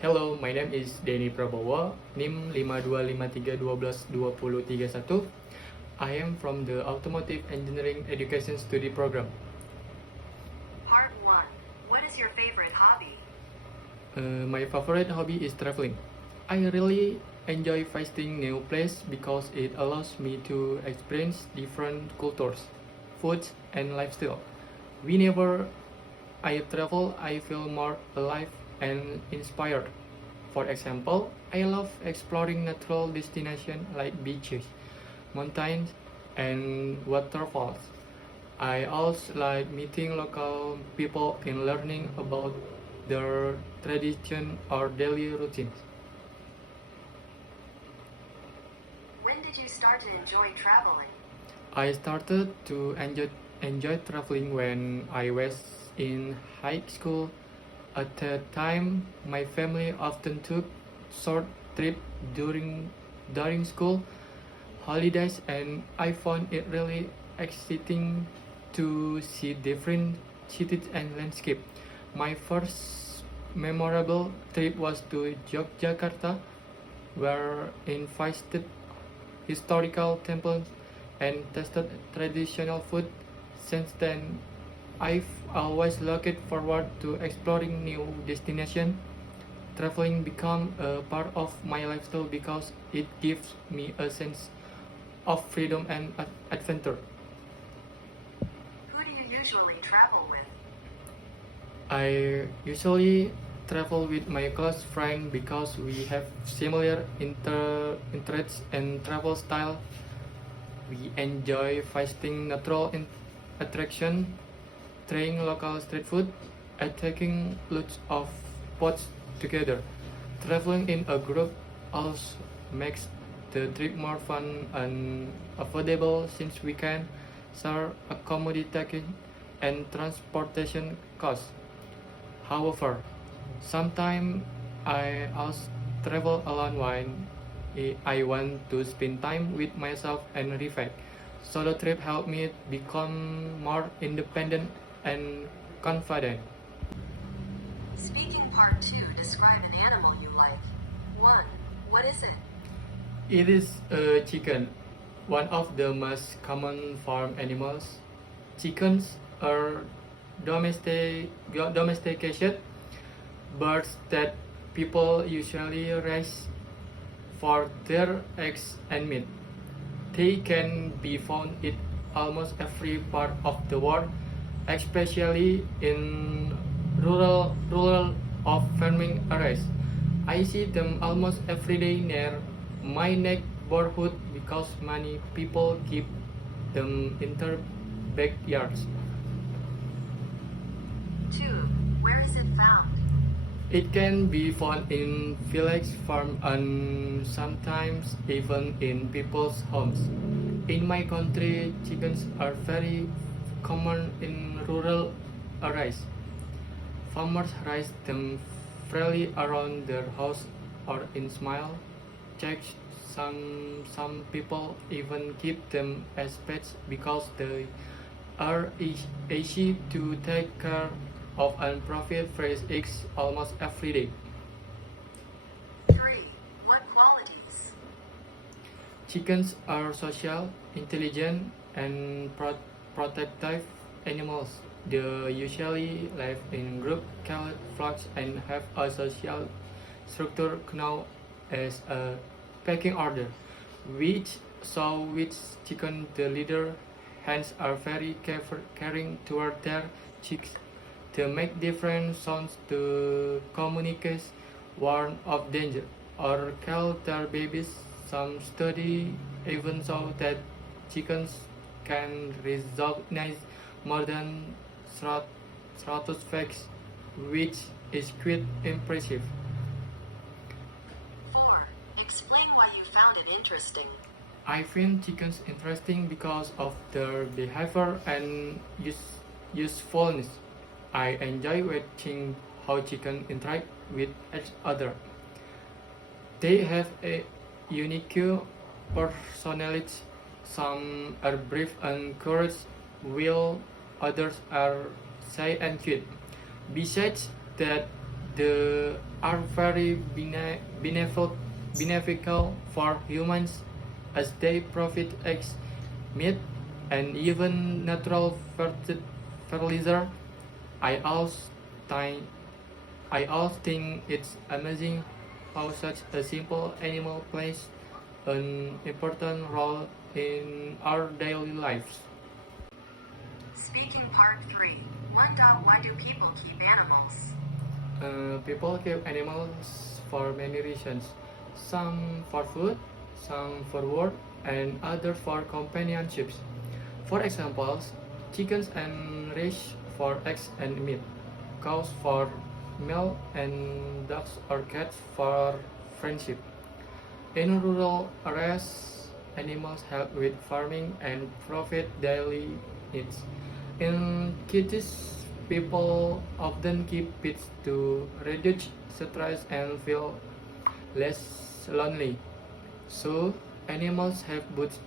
Hello, my name is Denny Prabowo, NIM 5253122031. I am from the Automotive Engineering Education Study Program. Part 1. What is your favorite hobby? My favorite hobby is traveling. I really enjoy visiting new places because it allows me to experience different cultures, foods, and lifestyle. Whenever I travel, I feel more alive and inspired. For example, I love exploring natural destinations like beaches, mountains, and waterfalls. I also like meeting local people and learning about their tradition or daily routines. When did you start to enjoy traveling? I started to enjoy traveling when I was in high school. At that time, my family often took short trips during school holidays, and I found it really exciting to see different cities and landscape. My first memorable trip was to Yogyakarta, where I visited historical temples and tasted traditional food. Since then, I've always looked forward to exploring new destinations. Traveling become a part of my lifestyle because it gives me a sense of freedom and adventure. Who do you usually travel with? I usually travel with my close friend because we have similar interests and travel style. We enjoy visiting natural attraction, trying local street food, and taking lots of spots together. Traveling in a group also makes the trip more fun and affordable since we can share accommodation and transportation costs. However, sometimes I also travel alone when I want to spend time with myself and reflect. Solo trip help me become more independent and confident. Speaking Part 2. Describe an animal you like. 1. What is it? It is a chicken, one of the most common farm animals. Chickens are domesticated birds that people usually raise for their eggs and meat. They can be found in almost every part of the world, especially in rural of farming areas. I see them almost every day near my neighborhood because many people keep them in their backyards. 2. Where is it found? It can be found in village farm and sometimes even in people's homes. In my country, chickens are very common in rural areas. Farmers raise them freely around their house or in small checks. Some people even keep them as pets because they are easy to take care of and provide fresh eggs almost every day. 3. What qualities? Chickens are social, intelligent, and protective animals. They usually live in group called flocks and have a social structure known as a pecking order, which chicken the leader hens are very caring toward their chicks. They make different sounds to communicate warn of danger or call their babies. Some study even show that chickens can recognize more than 100 facts, which is quite impressive. 4. Explain why you found it interesting. I find chickens interesting because of their behavior and usefulness. I enjoy watching how chickens interact with each other. They have a unique personality. Some are brave and courage, while others are shy and cute. Besides that, They are very beneficial for humans as they provide eggs, meat, and even natural fertilizer. I also think I also think it's amazing how such a simple animal plays an important role in our daily lives. Speaking part 3. 1. Why do people keep animals? People keep animals for many reasons. Some for food, some for work, and others for companionships. For example, chickens and raised for eggs and meat, cows for milk, and dogs or cats for friendship. In rural areas, animals help with farming and provide daily needs. In cities, people often keep pets to reduce stress and feel less lonely. So, animals have both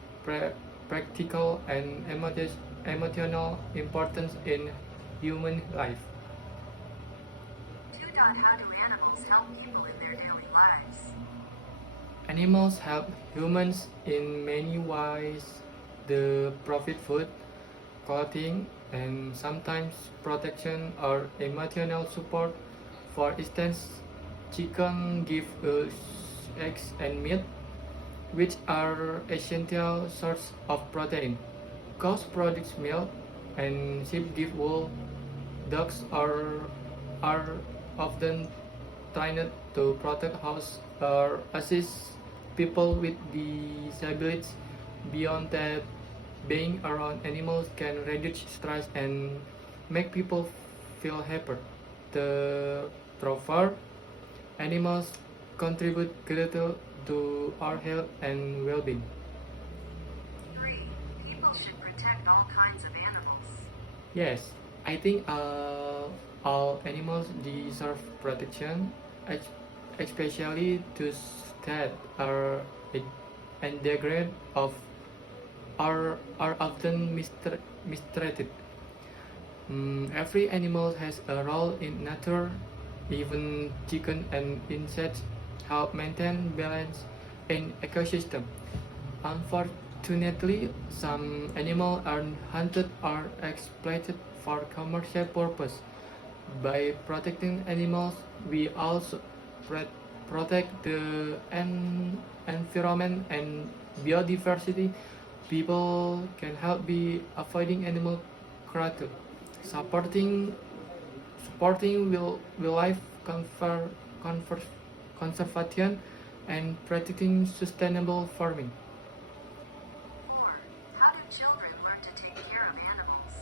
practical and emotional importance in human life. 2. How do animals help people in their daily lives? Animals help humans in many ways. They provide food, clothing, and sometimes protection or emotional support. For instance, chicken give us eggs and meat, which are essential sources of protein. Cows produce milk, and sheep give wool. Dogs are often trained to protect house or assist people with disabilities. Beyond that, being around animals can reduce stress and make people feel happier. The proper animals contribute greatly to our health and well-being. 3. People should protect all kinds of animals. Yes, I think all animals deserve protection, especially those that are endangered of are often mistreated. Every animal has a role in nature. Even chicken and insects help maintain balance in ecosystem. Unfortunately, some animals are hunted or exploited for commercial purpose. By protecting animals, we also protect the environment and biodiversity. People can help by avoiding animal cruelty, supporting wildlife conver, conservation, and practicing sustainable farming. 4. How do children learn to take care of animals?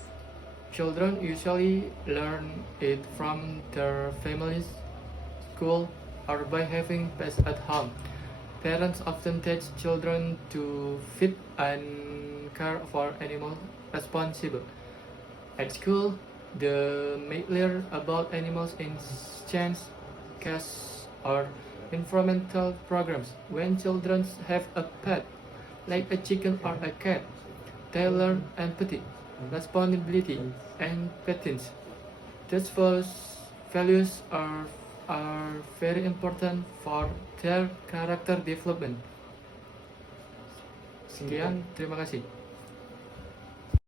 Children usually learn it from their families, school, or by having pets at home. Parents often teach children to feed and care for animals responsibly. At school, they may learn about animals in science, casts, or environmental programs. When children have a pet, like a chicken or a cat, they learn empathy, responsibility, and patience. These values are very important for their character development. Sekian, terima kasih.